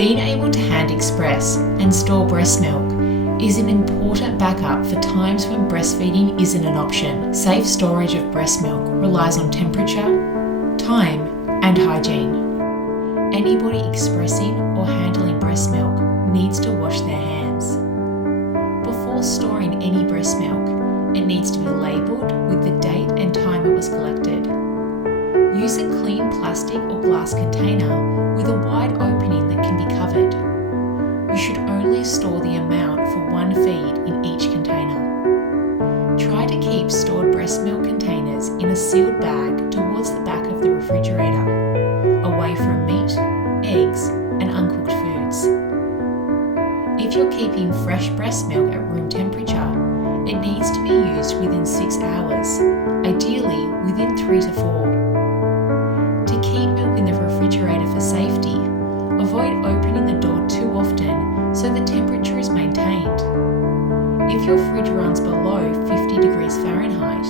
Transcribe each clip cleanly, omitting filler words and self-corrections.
Being able to hand express and store breast milk is an important backup for times when breastfeeding isn't an option. Safe storage of breast milk relies on temperature, time, and hygiene. Anybody expressing or handling breast milk needs to wash their hands. Before storing any breast milk, it needs to be labelled with the date and time it was collected. Use a clean plastic or glass container with a wide opening that can be covered. You should only store the amount for one feed in each container. Try to keep stored breast milk containers in a sealed bag towards the back of the refrigerator, away from meat, eggs, and uncooked foods. If you're keeping fresh breast milk at room temperature, it needs to be used within 6 hours, ideally within 3 to 4. To keep milk in the refrigerator for safety, avoid opening the door too often so the temperature is maintained. If your fridge runs below 50 degrees Fahrenheit,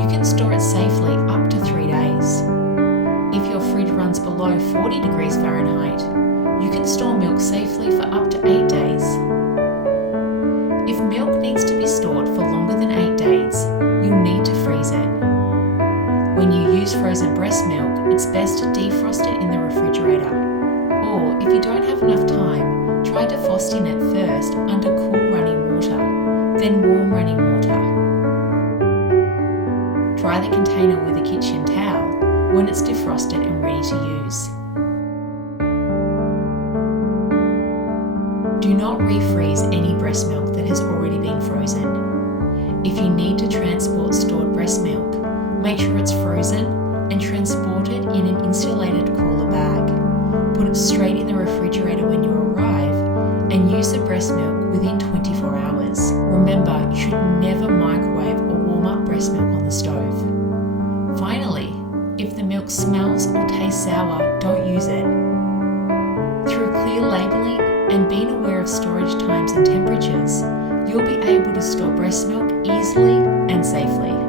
you can store it safely up to 3 days. If your fridge runs below 40 degrees Fahrenheit, you can store milk safely for up to 8 days. If milk needs to be stored for longer than 8 days, you'll need to freeze it. When you use frozen breast milk, it's best to defrost it in the refrigerator. Or if you don't have enough time, try defrosting it first under cool running water, then warm running water. Dry the container with a kitchen towel when it's defrosted and ready to use. Do not refreeze any breast milk that has already been frozen. If you need to transport stored breast milk, make sure it's frozen and transported in an insulated cooler bag. Put it straight in the refrigerator when you arrive and use the breast milk within 24 hours. Remember, you should never microwave or warm up breast milk on the stove. Finally, if the milk smells or tastes sour, don't use it. Through clear labelling and being aware of storage times and temperatures, you'll be able to store breast milk easily and safely.